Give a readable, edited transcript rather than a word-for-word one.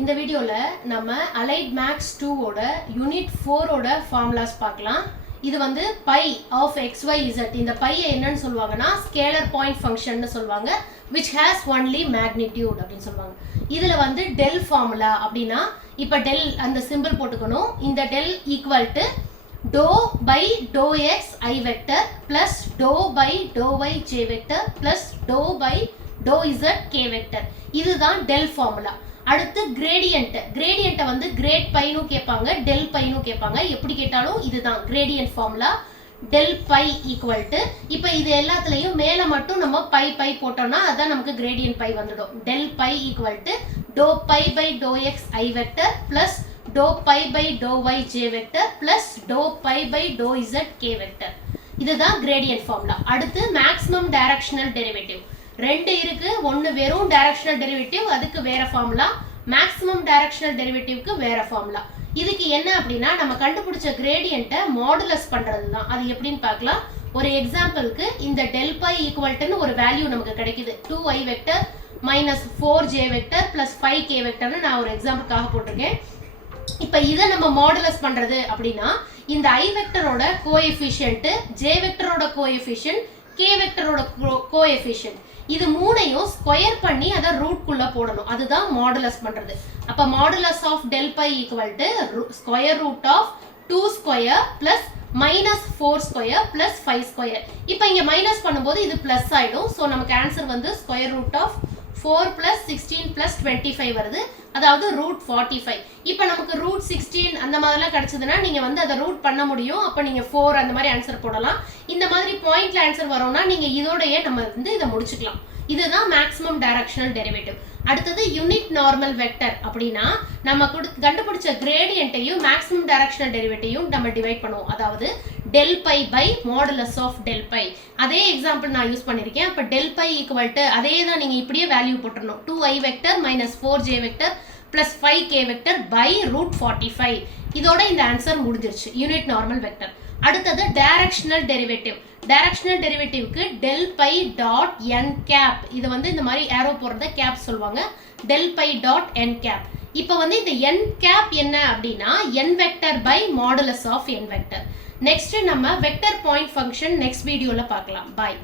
இந்த வீடியோல நம்ம அலைட் மேக்ஸ் 2 ஓட யூனிட் 4 ஓட ஃபார்முலாஸ் பார்க்கலாம். இது வந்து பை ஆஃப் xyz. இந்த பை என்னன்னு சொல்லுவாங்கன்னா ஸ்கேலர் பாயிண்ட் ஃபங்க்ஷன் சொல்லுவாங்க, which has only magnitude அப்படின்னு சொல்லுவாங்க. இதுல வந்து டெல் ஃபார்முலா அப்படின்னா இப்ப டெல் அந்த சிம்பிள் போட்டுக்கணும். இந்த del equal to to by to X I vector plus to by to Y J vector plus to by to Z K vector. இதுதான் டெல் ஃபார்முலா. அடுத்து கிரேடியன்ட்டை வந்து கிரேட் பைனு கேட்பாங்க, டெல் பைனு கேட்பாங்க. எப்படி கேட்டாலும் இதுதான் gradient formula. Del phi equal to இப்போ இது எல்லாத்துலேயும் மேலே மட்டும் நம்ம பை போட்டோம்னா அதான் நமக்கு கிரேடியன்ட் பை வந்துடும். Del phi equal to to phi by to X I vector plus to phi by to Y J vector plus to phi by to Z K vector. இதுதான் கிரேடியன்ட் ஃபார்முலா. அடுத்து maximum directional derivative ரெண்டு இருக்கு. ஒன்று வெறும் directional derivative, அதுக்கு வேற formula. Maximum directional டெரிவேட்டிவ்க்கு வேற formula. இதுக்கு என்ன அப்படின்னா நம்ம கண்டுபிடிச்ச கிரேடியன்ட்டை மாடுலஸ் பண்றது தான். அது எப்படின்னு பார்க்கலாம். ஒரு எக்ஸாம்பிளுக்கு இந்த டெல் பை ஈக்குவல்ட்டுன்னு ஒரு வேல்யூ நமக்கு கிடைக்குது. 2i vector minus 4j vector plus 5k வெக்டர்னு நான் ஒரு எக்ஸாம்பிளுக்காக போட்டிருக்கேன். இப்போ இதை நம்ம மாடுலஸ் பண்றது அப்படின்னா இந்த i வெக்டரோட கோஎஃபிஷியன்ட், j வெக்டரோட கோஎஃபிஷியன்ட், k வெக்டரோட கோஎஃபிஷியன்ட், இது மூணையும் ஸ்கொயர் பண்ணி அதை ரூட்குள்ள போடணும். அதுதான் மாடுலஸ் பண்றது. அப்ப modulus of del phi equal to square root of 2 square plus minus 4 square plus 5 square. இப்போ இங்க மைனஸ் பண்ணும்போது இது பிளஸ் ஆயிடும். ஸோ நமக்கு ஆன்சர் வந்து square root of 4 plus 16 plus 25 வருது, அதாவது ரூட் 45. இப்போ நமக்கு ரூட் 16 அந்த மாதிரிலாம் கிடைச்சதுன்னா நீங்க வந்து அதை ரூட் பண்ண முடியும். அப்போ நீங்க 4 அந்த மாதிரி ஆன்சர் போடலாம். இந்த மாதிரி பாயிண்ட்ல ஆன்சர் வரும்னா நீங்க இதோடயே நம்ம வந்து இதை முடிச்சுக்கலாம். இதுதான் மேக்ஸிமம் டைரக்ஷனல் டெரிவேட்டிவ். அடுத்தது யூனிட் நார்மல் வெக்டர் அப்படின்னா நம்ம கண்டுபிடிச்ச கிரேடியன்ட்டையும் மேக்ஸிமம் டைரக்ஷனல் டெரிவேட்டிவையும் நம்ம டிவைட் பண்ணுவோம். அதாவது del phi by modulus of del phi. அதே எக்ஸாம்பிள் நான் யூஸ் பண்ணியிருக்கேன். அப்போ டெல் பை ஈக்குவல் டு அதே தான் நீங்கள் இப்படியே வேல்யூ போட்டுடணும். 2i vector minus 4j vector plus 5k vector by root 45. இதோட இந்த ஆன்சர் முடிஞ்சிருச்சு யூனிட் நார்மல் வெக்டர். அடுத்தது டைரக்ஷனல் டெரிவேட்டிவ். டைரக்ஷனல் டெரிவேட்டிவ்க்கு del phi dot n cap. இது வந்து இந்த மாதிரி ஏரோ போடுறத கேப் சொல்லுவாங்க. Del phi dot n cap. இப்போ வந்து இந்த என் கேப் என்ன அப்படின்னா n vector by modulus of n vector. Next நம்ம வெக்டர் பாயிண்ட் ஃபங்க்ஷன் நெக்ஸ்ட் வீடியோல பார்க்கலாம். பாய்.